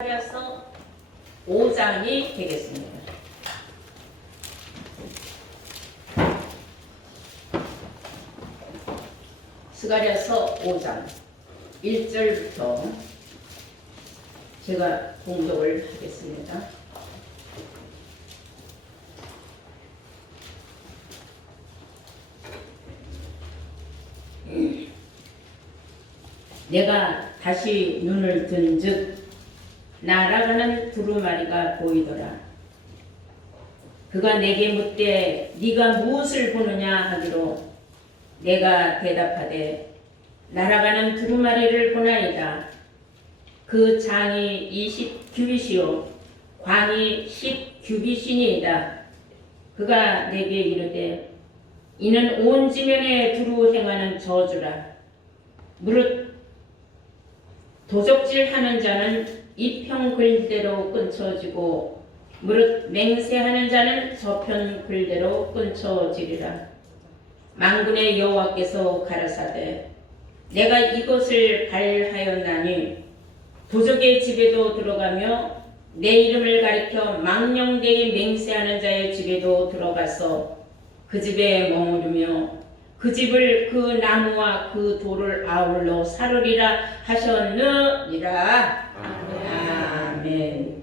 스가랴서 5장이 되겠습니다. 스가랴서 5장 1절부터 제가 공독을 하겠습니다. 내가 다시 눈을 든즉 날아가는 두루마리가 보이더라. 그가 내게 묻되 네가 무엇을 보느냐 하기로 내가 대답하되 날아가는 두루마리를 보나이다. 그 장이 20규빗이요 광이 10규빗이니이다. 그가 내게 이르되 이는 온 지면에 두루 행하는 저주라. 무릇 도적질하는 자는 이편 글대로 끊쳐지고 무릇 맹세하는 자는 저편 글대로 끊쳐지리라. 만군의 여호와께서 가라사대 내가 이것을 발하였나니 도적의 집에도 들어가며 내 이름을 가리켜 망령되이 맹세하는 자의 집에도 들어가서 그 집에 머무르며 그 집을 그 나무와 그 돌을 아울러 사르리라 하셨느니라. 아멘.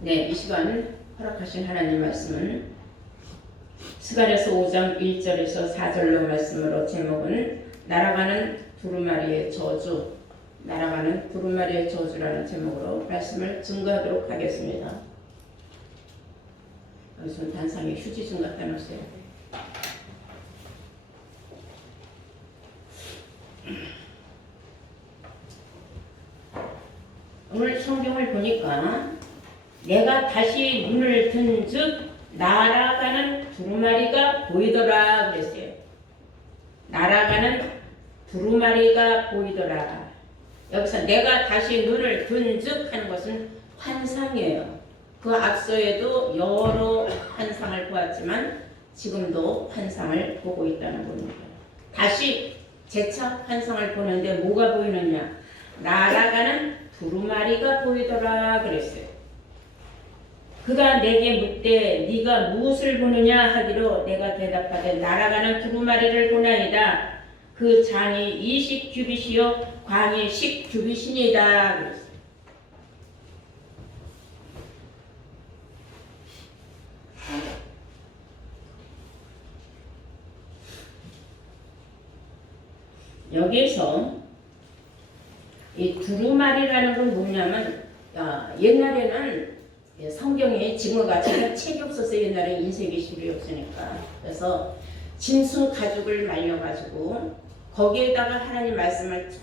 네, 이 시간 허락하신 하나님 말씀은 스가랴서 5장 1절에서 4절로 말씀으로 제목은 날아가는 두루마리의 저주, 날아가는 두루마리의 저주라는 제목으로 말씀을 증거하도록 하겠습니다. 여기서 단상에 휴지 좀 갖다 놓으세요. 오늘 성경을 보니까 내가 다시 눈을 든즉 날아가는 두루마리가 보이더라 그랬어요. 날아가는 두루마리가 보이더라. 여기서 내가 다시 눈을 든즉 하는 것은 환상이에요. 그 앞서에도 여러 환상을 보았지만 지금도 환상을 보고 있다는 겁니다. 다시 재차 환상을 보는데 뭐가 보이느냐? 날아가는 두루마리가 보이더라 그랬어요. 그가 내게 묻되 네가 무엇을 보느냐 하기로 내가 대답하되 날아가는 두루마리를 보나이다. 그 장이 20규빗이요 광이 10규빗이니이다 그랬어요. 여기에서 이 두루마리라는 건 뭐냐면 옛날에는 성경에 지금같이 책이 없어서 옛날에 인쇄기 실이 없으니까 그래서 짐승 가죽을 말려가지고 거기에다가 하나님 말씀을 쫙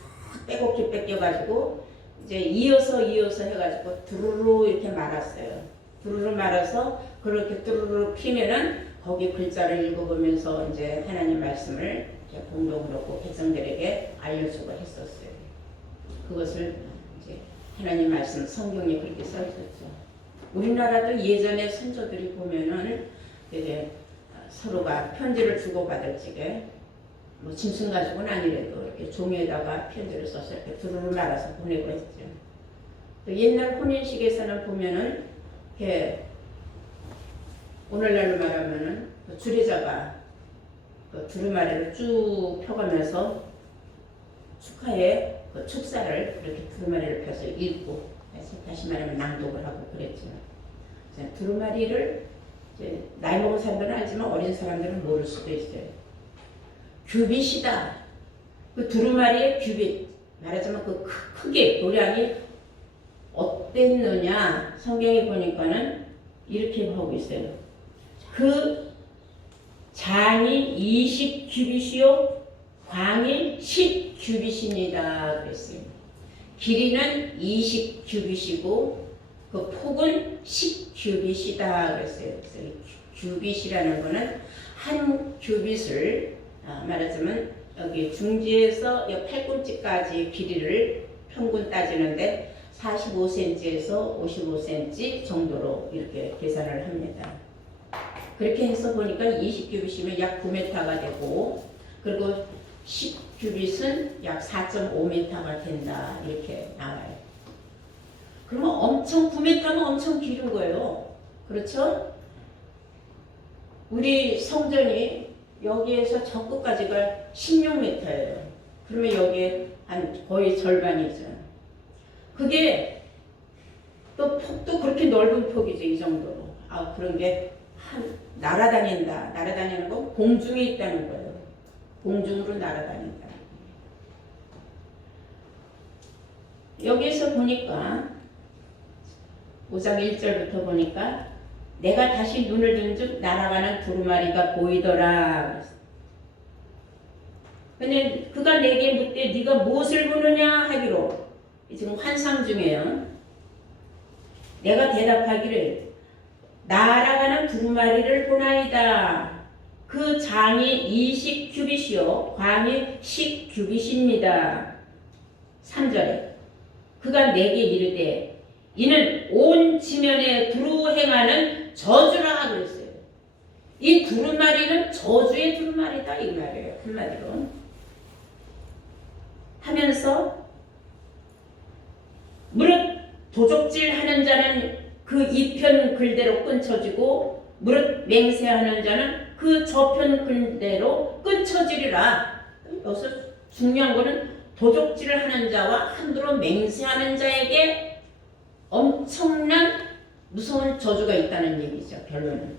빼곡히 뺏겨가지고 이제 이어서 해가지고 두루루 이렇게 말았어요. 두루루 말아서 그렇게 두루루 피면은 거기 글자를 읽어보면서 이제 하나님 말씀을 공동으로 백성들에게 알려주고 했었어요. 그것을 이제 하나님 말씀 성경에 그렇게 써 있었죠. 우리나라도 예전에 선조들이 보면은 이제 서로가 편지를 주고받을 적에 뭐 짐승 가지고는 아니래도 이렇게 종이에다가 편지를 써서 이렇게 두루루 말아서 보내고 했죠. 또 옛날 혼인식에서는 보면은 이렇게 오늘날로 말하면은 주례자가 그 두루마리를 쭉 펴가면서 축하해 그 축사를 이렇게 두루마리를 펴서 읽고 다시 말하면 낭독을 하고 그랬죠. 두루마리를 이제 나이 먹은 사람들은 알지만 어린 사람들은 모를 수도 있어요. 규빗이다. 그 두루마리의 규빗 말하자면 그 크기 도량이 어땠느냐 성경에 보니까는 이렇게 하고 있어요. 그 장이 20규빗이요 광이 10규빗입니다 그랬어요. 길이는 20규빗이고 그 폭은 10규빗이다 그랬어요. 그래서 규빗이라는 거는 한 규빗을 말하자면 여기 중지에서 팔꿈치까지 길이를 평균 따지는데 45cm에서 55cm 정도로 이렇게 계산을 합니다. 그렇게 해서 보니까 20규빗이면 약 9m가 되고 그리고 10규빗은 약 4.5m가 된다 이렇게 나와요. 엄청 9m면 엄청 길은 거예요. 그렇죠? 우리 성전이 여기에서 저 끝까지가 16m예요. 그러면 여기에 한 거의 절반이죠. 그게 또 폭도 그렇게 넓은 폭이죠. 이 정도로. 아, 그런 게 날아다닌다. 날아다니는 건 공중에 있다는 거예요. 공중으로 날아다닌다. 여기에서 보니까 5장 1절부터 보니까 내가 다시 눈을 든즉 날아가는 두루마리가 보이더라. 근데 그가 내게 묻되 네가 무엇을 보느냐 하기로, 지금 환상 중이에요. 내가 대답하기를 날아가는 두루마리를 보나이다. 그 장이 20규빗이요 광이 10규빗입니다. 3절에 그가 내게 이르되 이는 온 지면에 두루 행하는 저주라 그랬어요. 이 두루마리는 저주의 두루마리다 이 말이에요. 한마디로 하면서 무릇 도적질하는 자는 그 이편 글대로 끊쳐지고 무릇 맹세하는 자는 그 저편 글대로 끊쳐지리라. 여기서 중요한 거는 도적질을 하는 자와 함부로 맹세하는 자에게 엄청난 무서운 저주가 있다는 얘기죠. 결론은.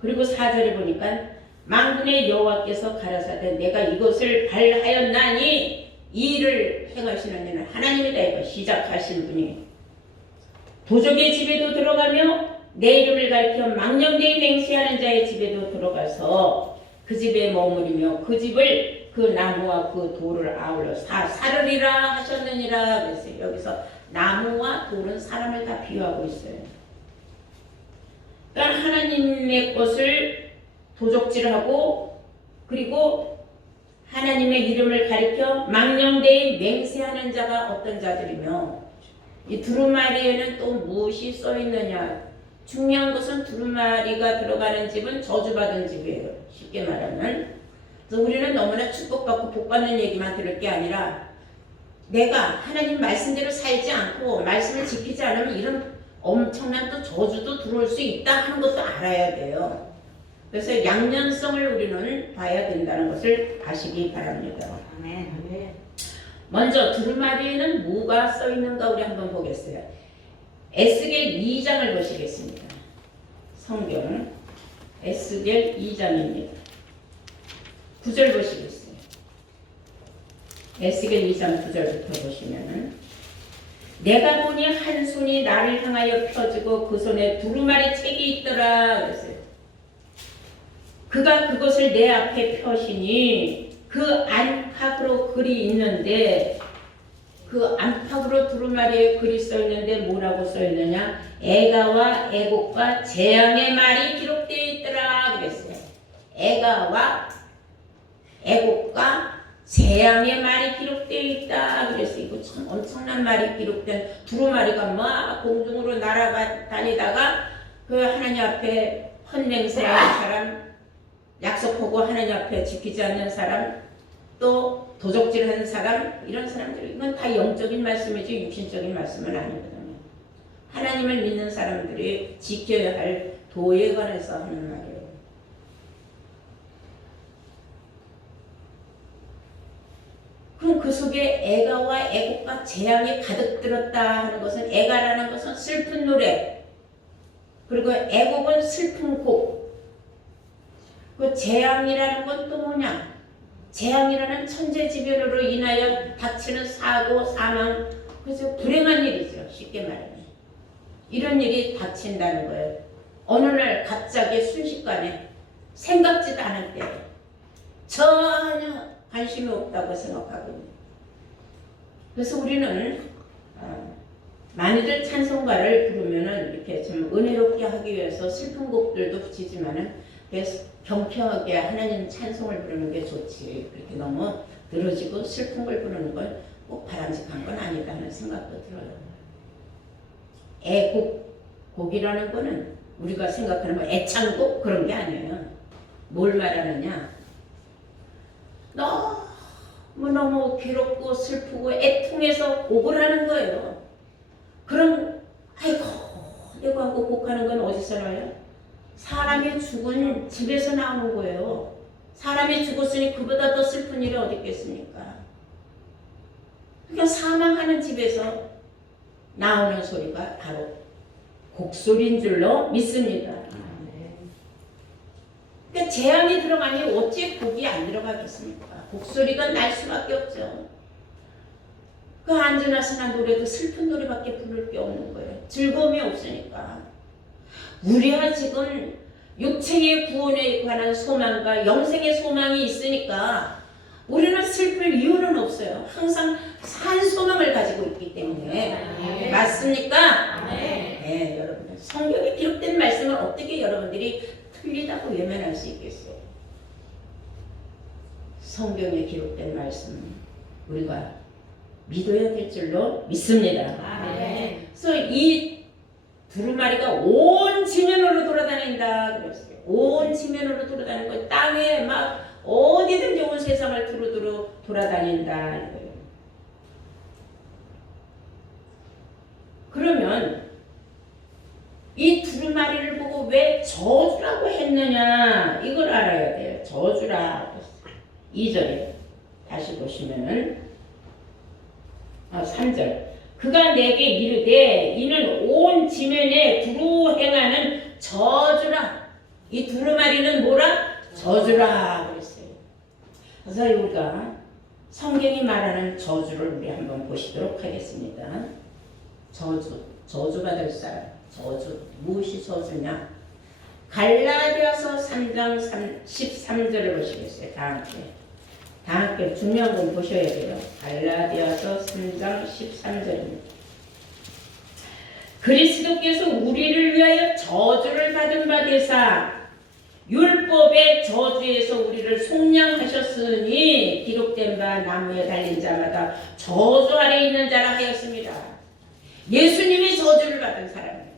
그리고 4절에 보니까 만군의 여호와께서 가라사대 내가 이것을 발하였나니 이 일을 행하시는 이는 하나님이다. 이거 시작하신 분이 도적의 집에도 들어가며 내 이름을 가리켜 망령되이 맹세하는 자의 집에도 들어가서 그 집에 머무르며 그 집을 그 나무와 그 돌을 아울러 사르리라 하셨느니라 그랬어요. 여기서 나무와 돌은 사람을 다 비유하고 있어요. 그러니까 하나님의 것을 도적질하고 그리고 하나님의 이름을 가리켜 망령되이 맹세하는 자가 어떤 자들이며 이 두루마리에는 또 무엇이 써 있느냐. 중요한 것은 두루마리가 들어가는 집은 저주받은 집이에요. 쉽게 말하면. 그래서 우리는 너무나 축복받고 복받는 얘기만 들을 게 아니라 내가 하나님 말씀대로 살지 않고 말씀을 지키지 않으면 이런 엄청난 또 저주도 들어올 수 있다 하는 것도 알아야 돼요. 그래서 양면성을 우리는 봐야 된다는 것을 아시기 바랍니다. 아멘. 먼저 두루마리에는 뭐가 써 있는가 우리 한번 보겠어요. 에스겔 2장을 보시겠습니다. 성경 에스겔 2장입니다. 9절 보시겠어요. 에스겔 2장 9절부터 보시면은 내가 보니 한 손이 나를 향하여 펴지고 그 손에 두루마리 책이 있더라 그랬어요. 그가 그것을 내 앞에 펴시니 그 안팎으로 글이 있는데 그 안팎으로 두루마리에 글이 써 있는데 뭐라고 써 있느냐? 애가와 애곡과 재앙의 말이 기록되어 있더라 그랬어요. 애가와 애곡과 재앙의 말이 기록되어 있다 그랬어요. 이거 참 엄청난 말이 기록된 두루마리가 막 공중으로 날아다니다가 그 하나님 앞에 헛맹세하는 사람, 약속하고 하나님 앞에 지키지 않는 사람, 또 도적질하는 사람, 이런 사람들 이건 다 영적인 말씀이지 육신적인 말씀은 아니거든요. 하나님을 믿는 사람들이 지켜야 할 도에 관해서 하는 말이에요. 그럼 그 속에 애가와 애곡과 재앙이 가득 들었다 하는 것은 애가라는 것은 슬픈 노래, 그리고 애곡은 슬픈 곡, 그 재앙이라는 건 또 뭐냐? 재앙이라는 천재지변으로 인하여 닥치는 사고, 사망, 그래서 불행한 일이죠. 쉽게 말하면. 이런 일이 닥친다는 거예요. 어느 날 갑자기 순식간에 생각지도 않을 때 전혀 관심이 없다고 생각하거든요. 그래서 우리는 많이들 찬송가를 부르면은 이렇게 좀 은혜롭게 하기 위해서 슬픈 곡들도 붙이지만은 경쾌하게 하나님 찬송을 부르는 게 좋지. 그렇게 너무 늘어지고 슬픈 걸 부르는 건 꼭 바람직한 건 아니다 하는 생각도 들어요. 곡이라는 거는 우리가 생각하는 뭐 애창곡 그런 게 아니에요. 뭘 말하느냐? 너무 괴롭고 슬프고 애통해서 곡을 하는 거예요. 그럼 아이고 내고 하고 곡하는 건 어디서 나와요? 사람이 죽은 집에서 나오는 거예요. 사람이 죽었으니 그보다 더 슬픈 일이 어디 있겠습니까? 그러니까 사망하는 집에서 나오는 소리가 바로 곡소리인 줄로 믿습니다. 그러니까 재앙이 들어가니 어찌 곡이 안 들어가겠습니까? 곡소리가 날 수밖에 없죠. 그 안지나서나 노래도 슬픈 노래밖에 부를 게 없는 거예요. 즐거움이 없으니까. 우리가 지금 육체의 구원에 관한 소망과 영생의 소망이 있으니까 우리는 슬플 이유는 없어요. 항상 산 소망을 가지고 있기 때문에. 맞습니까? 네, 여러분들. 성경에 기록된 말씀을 어떻게 여러분들이 틀리다고 외면할 수 있겠어요? 성경에 기록된 말씀 우리가 믿어야 될 줄로 믿습니다. 그래서 이 두루마리가 온 지면으로 돌아다닌다 그랬어요. 온 지면으로 돌아다니는 거예요. 땅에 막 어디든지 온 세상을 두루두루 돌아다닌다 이거예요. 그러면 이 두루마리를 보고 왜 저주라고 했느냐 이걸 알아야 돼요. 저주라. 2절에 다시 보시면은 3절 그가 내게 이르되 이는 온 지면에 두루 행하는 저주라. 이 두루마리는 뭐라? 저주라 그랬어요. 그래서 우리가 성경이 말하는 저주를 우리 한번 보시도록 하겠습니다. 저주받을 사람. 저주. 무엇이 저주냐? 갈라디아서 3장 13절을 보시겠어요? 다 함께 중요한 건 보셔야 돼요. 갈라디아서 3장 13절입니다. 그리스도께서 우리를 위하여 저주를 받은 바 되사 율법의 저주에서 우리를 속량하셨으니 기록된 바 나무에 달린 자마다 저주 아래 있는 자라 하였습니다. 예수님이 저주를 받은 사람이에요.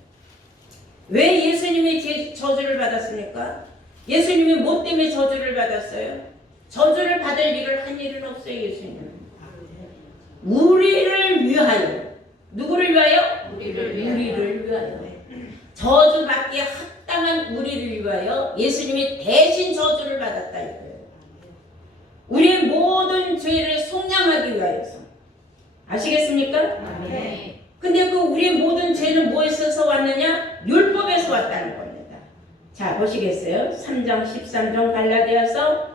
왜 예수님이 저주를 받았습니까? 예수님이 뭐 때문에 저주를 받았어요? 저주를 받을 일을 한 일은 없어요. 예수님은 우리를 위하여. 누구를 위하여? 우리를 위하여. 저주받기에 합당한 우리를 위하여 예수님이 대신 저주를 받았다 이거예요. 우리의 모든 죄를 속량하기 위하여서. 아시겠습니까? 근데 그 우리의 모든 죄는 뭐에서 왔느냐? 율법에서 왔다는 겁니다. 자 보시겠어요? 3장 13절 갈라디아서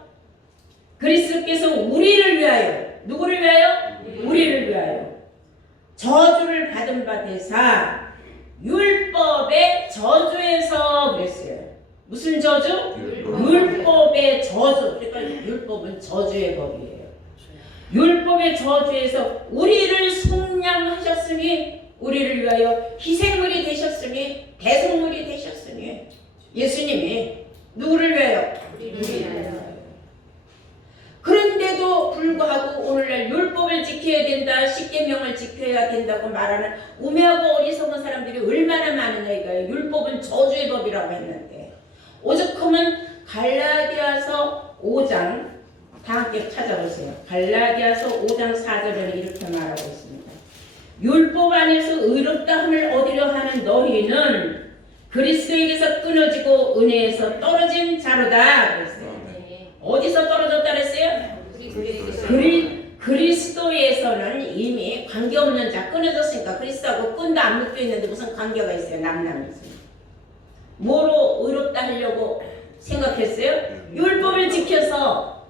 그리스도께서 우리를 위하여. 누구를 위하여? 우리를 위하여 저주를 받은 바 되사 율법의 저주에서 그랬어요. 무슨 저주? 율법의 저주. 그러니까 율법은 저주의 법이에요. 율법의 저주에서 우리를 속량하셨으니 우리를 위하여 희생물이 되셨으니 대속물이 되셨으니 예수님이 누구를 위하여? 우리를 위하여. 그런데도 불구하고 오늘날 율법을 지켜야 된다, 십계명을 지켜야 된다고 말하는 우매하고 어리석은 사람들이 얼마나 많으냐 이거예요. 율법은 저주의 법이라고 했는데 오죽하면 갈라디아서 5장 다 함께 찾아보세요. 갈라디아서 5장 4절에 이렇게 말하고 있습니다. 율법 안에서 의롭다함을 얻으려 하는 너희는 그리스도에게서 끊어지고 은혜에서 떨어진 자로다 그랬어요. 어디서 떨어졌다 그랬어요? 그리스도에서는 이미 관계없는 자 끊어졌으니까 그리스도하고 끈도 안 묶여 있는데 무슨 관계가 있어요? 남남이지. 뭐로 의롭다 하려고 생각했어요? 율법을 지켜서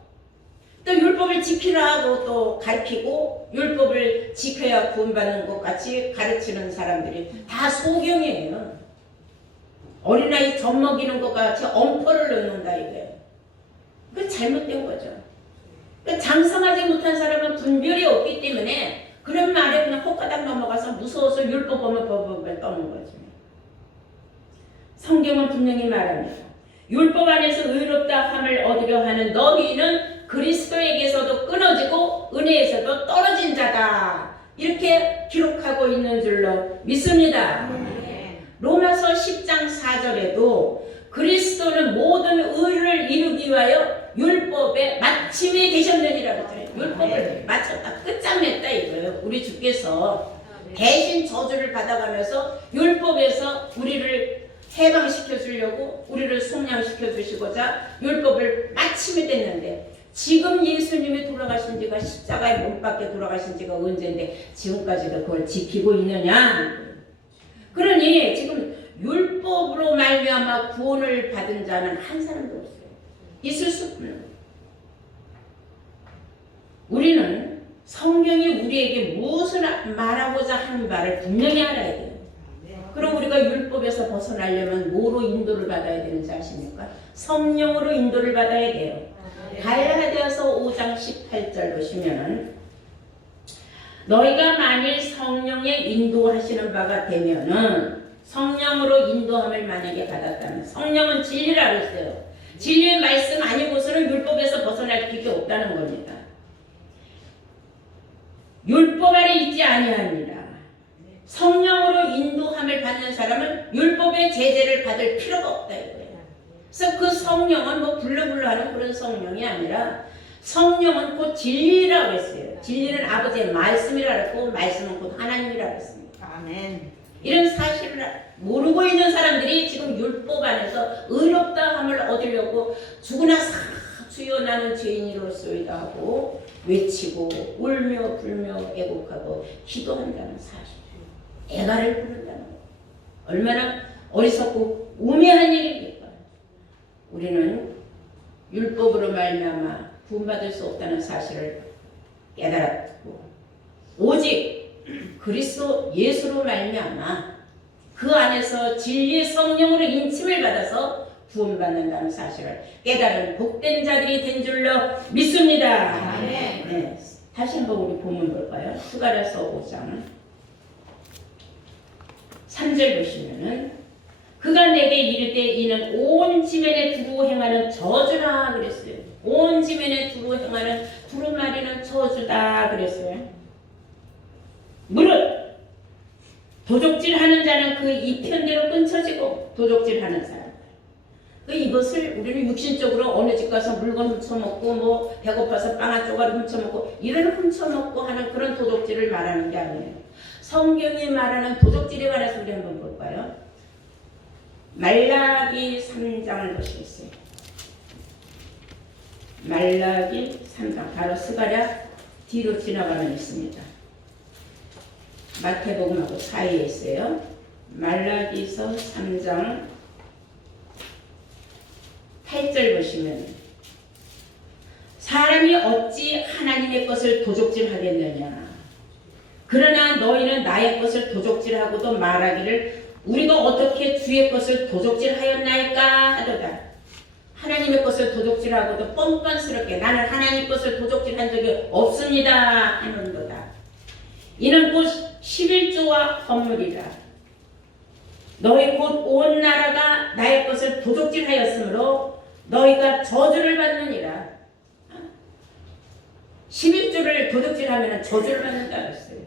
또 율법을 지키라고 또 가르치고 율법을 지켜야 구원받는 것 같이 가르치는 사람들이 다 소경이에요. 어린아이 젖 먹이는 것 같이 엄포를 넣는다 이거예요. 그 잘못된 거죠. 그러니까 장성하지 못한 사람은 분별이 없기 때문에 그런 말에 그냥 혹가닥 넘어가서 무서워서 율법 보면 법을 떠는 거죠. 성경은 분명히 말합니다. 율법 안에서 의롭다함을 얻으려 하는 너희는 그리스도에게서도 끊어지고 은혜에서도 떨어진 자다. 이렇게 기록하고 있는 줄로 믿습니다. 로마서 10장 4절에도 그리스도는 모든 의를 이루기 위하여 율법에 마침이 되셨느니라고 그래요. 율법을 마쳤다. 끝장냈다 이거예요. 우리 주께서 대신 저주를 받아가면서 율법에서 우리를 해방시켜 주려고 우리를 속량시켜 주시고자 율법을 마침이 됐는데 지금 예수님이 돌아가신 지가 십자가에 못 박혀 돌아가신 지가 언젠데 지금까지도 그걸 지키고 있느냐. 그러니 지금 율법으로 말미암아 구원을 받은 자는 한 사람도 없어요. 있을 수 없는 거예요. 우리는 성경이 우리에게 무엇을 말하고자 하는 바를 분명히 알아야 돼요. 그럼 우리가 율법에서 벗어나려면 뭐로 인도를 받아야 되는지 아십니까? 성령으로 인도를 받아야 돼요. 갈라디아서 5장 18절 보시면은 너희가 만일 성령의 인도하시는 바가 되면은 성령으로 인도함을 만약에 받았다면 성령은 진리라고 했어요. 진리의 말씀 아니고서는 율법에서 벗어날 길이 없다는 겁니다. 율법 아래 있지 아니하니라. 성령으로 인도함을 받는 사람은 율법의 제재를 받을 필요가 없다 이거예요. 그래서 그 성령은 뭐 불러불러 하는 그런 성령이 아니라 성령은 곧 진리라고 했어요. 진리는 아버지의 말씀이라고 했고 말씀은 곧 하나님이라고 했습니다. 아멘. 이런 사실을 모르고 있는 사람들이 지금 율법 안에서 의롭다함을 얻으려고 죽으나 주여 나는 죄인이로소이다 하고 외치고 울며 불며 애곡하고 기도한다는 사실. 애가를 부른다는 것. 얼마나 어리석고 우매한 일입니까? 우리는 율법으로 말미암아 구원받을 수 없다는 사실을 깨달았고 오직 그리스도 예수로 말미암아 그 안에서 진리의 성령으로 인침을 받아서 구원받는다는 사실을 깨달은 복된 자들이 된 줄로 믿습니다. 네, 다시 한번 우리 본문 볼까요? 스가랴서 5장 3절 보시면은 그가 내게 이르되 이는 온 지면에 두루 행하는 저주라 그랬어요. 온 지면에 두루 행하는 두루마리는 저주다 그랬어요. 무릇 도적질하는 자는 그 이편대로 끊쳐지고 도적질하는 사람. 이것을 우리는 육신적으로 어느 집 가서 물건 훔쳐먹고 뭐 배고파서 빵 한 조각 훔쳐먹고 이런 훔쳐먹고 하는 그런 도적질을 말하는 게 아니에요. 성경이 말하는 도적질에 관해서 우리 한번 볼까요? 말라기 3장을 보시겠어요. 말라기 3장 바로 스가랴 뒤로 지나가면 있습니다. 마태복음하고 사이에 있어요. 말라기서 3장 8절 보시면 사람이 어찌 하나님의 것을 도적질하겠느냐. 그러나 너희는 나의 것을 도적질하고도 말하기를 우리가 어떻게 주의 것을 도적질하였나이까 하도다. 하나님의 것을 도적질하고도 뻔뻔스럽게 나는 하나님 것을 도적질한 적이 없습니다 하는도다. 이는 곧 11조와 헌물이라. 너희 곧 온 나라가 나의 것을 도적질하였으므로 너희가 저주를 받느니라. 11조를 도둑질하면 저주를 받는다 그랬어요.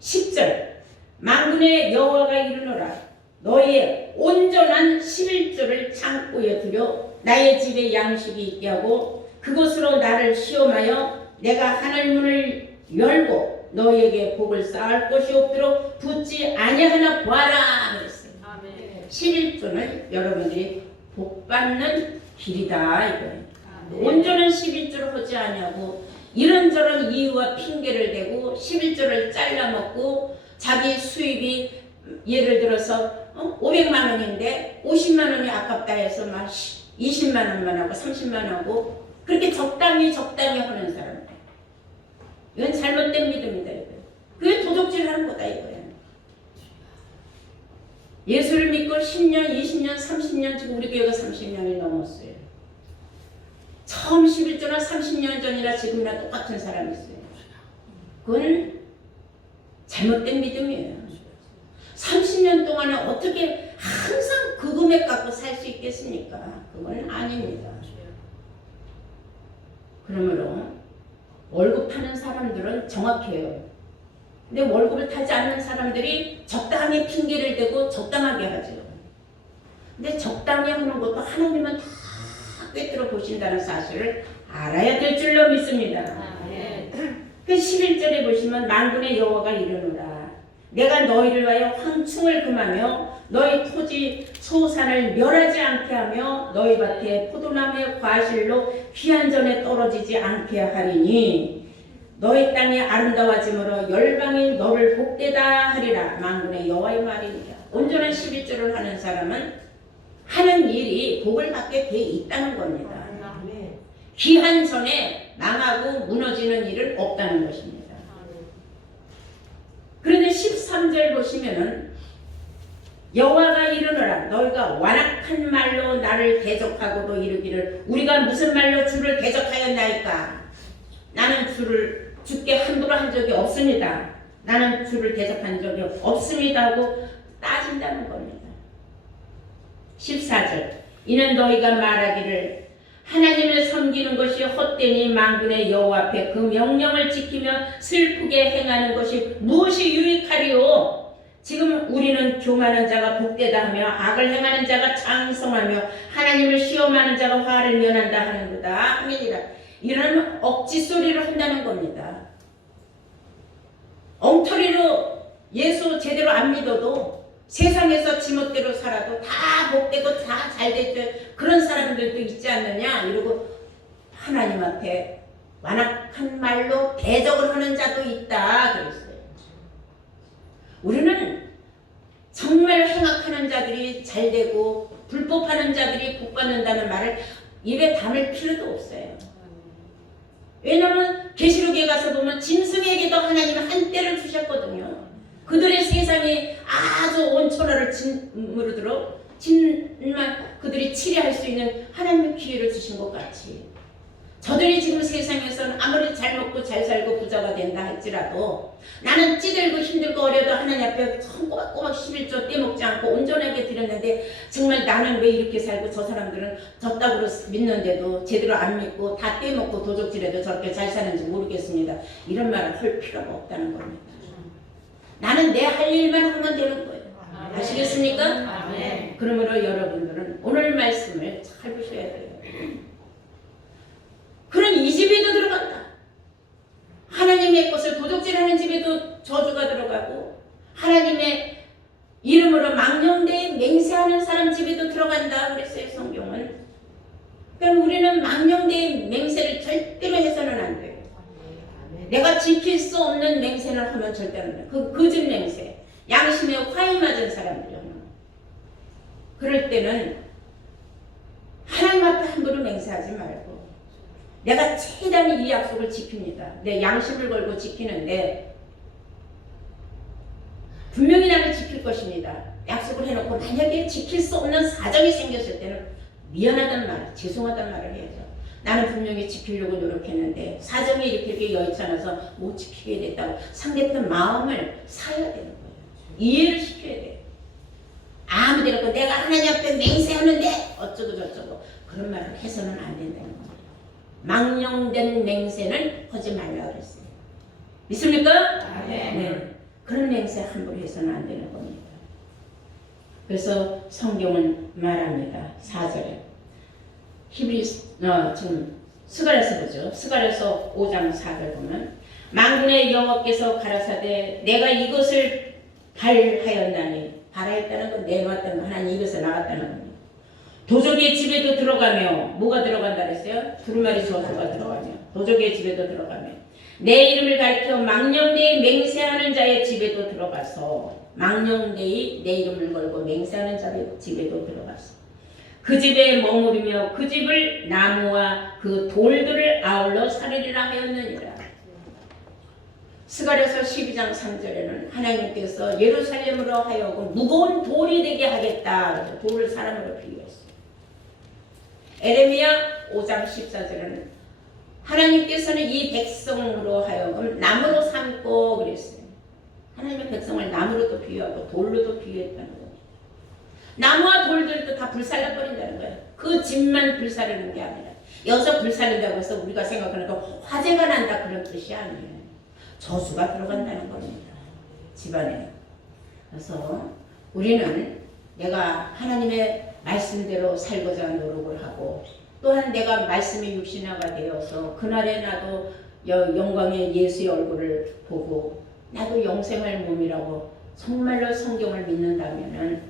10절 만군의 여호와가 이르노라. 너희의 온전한 11조를 창고에 두려 나의 집에 양식이 있게 하고 그곳으로 나를 시험하여 내가 하늘 문을 열고 너희에게 복을 쌓을 것이 없도록 붙지 아니하나 보아라 그랬어요. 11조는 여러분들이 복 받는 길이다 이거예요. 온전한 11조를 하지 아니하고 이런저런 이유와 핑계를 대고 11조를 잘라먹고 자기 수입이 예를 들어서 500만 원인데 50만 원이 아깝다 해서 막 20만 원만 하고 30만 원 하고 그렇게 적당히 하는 사람들. 이건 잘못된 믿음이다 이거예요. 그게 도둑질하는 거다 이거예요. 예수를 믿고 10년, 20년, 30년 지금 우리 교회가 30년이 넘었어요. 처음 11조나 30년 전이나 지금이나 똑같은 사람이 있어요. 그건 잘못된 믿음이에요. 30년 동안에 어떻게 항상 그 금액 갖고 살 수 있겠습니까? 그건 아닙니다. 그러므로 월급 타는 사람들은 정확해요. 근데 월급을 타지 않는 사람들이 적당히 핑계를 대고 적당하게 하죠. 근데 적당히 하는 것도 하나님은 다 꿰뚫어 보신다는 사실을 알아야 될 줄로 믿습니다. 그 11절에 보시면 만군의 여호와가 이르노라. 내가 너희를 위하여 황충을 금하며 너희 토지 소산을 멸하지 않게 하며 너희 밭에 포도나무의 과실로 귀한 전에 떨어지지 않게 하리니 너희 땅이 아름다워짐으로 열방이 너를 복되다 하리라. 만군의 여호와의 말이니라. 온전한 11조를 하는 사람은 하는 일이 복을 받게 돼 있다는 겁니다. 귀한 전에 망하고 무너지는 일은 없다는 것입니다. 그런데 13절 보시면은 여호와가 이르노라 너희가 완악한 말로 나를 대적하고도 이르기를 우리가 무슨 말로 주를 대적하였나이까. 나는 주께 함부로 한 적이 없습니다. 나는 주를 대적한 적이 없습니다 하고 따진다는 겁니다. 14절 이는 너희가 말하기를 하나님을 섬기는 것이 헛되니 만군의 여호와 앞에 그 명령을 지키며 슬프게 행하는 것이 무엇이 유익하리요. 지금 우리는 교만한 자가 복되다 하며 악을 행하는 자가 장성하며 하나님을 시험하는 자가 화를 면한다 하는도다 하니라. 이런 억지 소리를 한다는 겁니다. 엉터리로 예수 제대로 안 믿어도 세상에서 지멋대로 살아도 다 복되고 다 잘됐죠. 그런 사람들도 있지 않느냐 이러고 하나님 앞에 완악한 말로 대적을 하는 자도 있다 그랬어요. 우리는 정말 행악하는 자들이 잘되고 불법하는 자들이 복받는다는 말을 입에 담을 필요도 없어요. 왜냐하면 계시록에 가서 보면 짐승에게도 하나님은 한때를 주셨거든요. 그들의 세상이 아주 온천하를 무르들어 정말 그들이 치료할 수 있는 하나님의 기회를 주신 것 같이 저들이 지금 세상에서는 아무리 잘 먹고 잘 살고 부자가 된다 할지라도 나는 찌들고 힘들고 어려도 하나님 앞에 꼬박꼬박 11조 떼먹지 않고 온전하게 드렸는데 정말 나는 왜 이렇게 살고 저 사람들은 졌다고 믿는데도 제대로 안 믿고 다 떼먹고 도적질해도 저렇게 잘 사는지 모르겠습니다. 이런 말을 할 필요가 없다는 겁니다. 나는 내 할 일만 하면 되는 거예요. 아시겠습니까? 그러므로 여러분들은 오늘 말씀을 잘 보셔야 돼요. 그런 이 집에도 들어간다. 하나님의 것을 도둑질하는 집에도 저주가 들어가고 하나님의 이름으로 망령되이 맹세하는 사람 집에도 들어간다 그랬어요. 성경은. 그러니까 우리는 망령되이 맹세를 절대로 해서는 안 돼요. 내가 지킬 수 없는 맹세를 하면 절대 안 돼요. 그 거짓 맹세. 양심에 화이 맞은 사람들이요. 그럴 때는 하나님 앞에 함부로 맹세하지 말고 내가 최대한 이 약속을 지킵니다. 내 양심을 걸고 지키는데 분명히 나를 지킬 것입니다. 약속을 해놓고 만약에 지킬 수 없는 사정이 생겼을 때는 미안하단 말, 죄송하단 말을 해야죠. 나는 분명히 지키려고 노력했는데 사정이 이렇게 여의찮아서 못 지키게 됐다고 상대편 마음을 사야 되는 거예요. 이해를 시켜야 돼요. 아무데나 내가 하나님 앞에 맹세하는데 어쩌고 저쩌고 그런 말을 해서는 안 된다는 거예요. 망령된 맹세는 하지 말라 그랬어요. 믿습니까? 네. 그런 맹세 함부로 해서는 안 되는 겁니다. 그래서 성경은 말합니다. 4절에 지금 스가랴서 보죠. 스가랴서 5장 4절 보면 만군의 여호와께서 가라사대 내가 이것을 발하였나니 발하였다는 건 내놓았다는 건 하나님 이것을 나갔다는 겁니다. 도적의 집에도 들어가며 뭐가 들어간다 그랬어요? 두루마리 저주가 들어가며 도적의 집에도 들어가며 내 이름을 가리켜 망령되이 맹세하는 자의 집에도 들어가서 망령되이 내 이름을 걸고 맹세하는 자의 집에도 들어가서 그 집에 머무르며 그 집을 나무와 그 돌들을 아울러 살리리라 하였느니라. 스가랴서 12장 3절에는 하나님께서 예루살렘으로 하여금 무거운 돌이 되게 하겠다. 돌을 사람으로 비유했어요. 에레미야 5장 14절에는 하나님께서는 이 백성으로 하여금 나무로 삼고 그랬어요. 하나님의 백성을 나무로도 비유하고 돌로도 비유했다는 거예요. 나무와 돌들도 다 불살라버린다는 거예요. 그 집만 불사르는 게 아니라 여기서 불사른다고 해서 우리가 생각하는 거 화재가 난다 그런 뜻이 아니에요. 저주가 들어간다는 겁니다. 집안에. 그래서 우리는 내가 하나님의 말씀대로 살고자 노력을 하고 또한 내가 말씀의 육신화가 되어서 그날에 나도 영광의 예수의 얼굴을 보고 나도 영생할 몸이라고 정말로 성경을 믿는다면은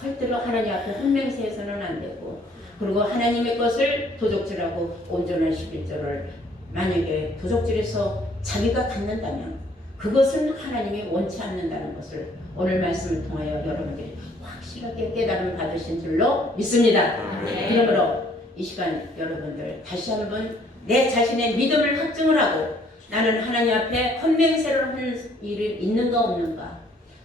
절대로 하나님 앞에 혼맹세해서는 안 되고, 그리고 하나님의 것을 도적질하고 온전한 11조를 만약에 도적질해서 자기가 갖는다면 그것은 하나님이 원치 않는다는 것을 오늘 말씀을 통하여 여러분들이 확실하게 깨달음 받으신 줄로 믿습니다. 그러므로 이 시간 여러분들 다시 한번 내 자신의 믿음을 확증을 하고, 나는 하나님 앞에 헌맹세를 한 일이 있는가 없는가,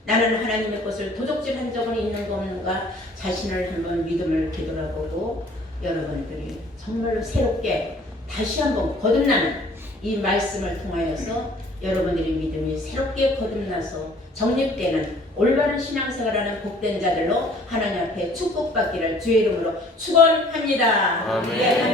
나는 하나님의 것을 도적질한 적은 있는가 없는가, 자신을 한번 믿음을 되돌아보고 여러분들이 정말로 새롭게 다시 한번 거듭나는 이 말씀을 통하여서 여러분들의 믿음이 새롭게 거듭나서 정립되는 올바른 신앙생활하는 복된 자들로 하나님 앞에 축복받기를 주의 이름으로 축원합니다. 아멘.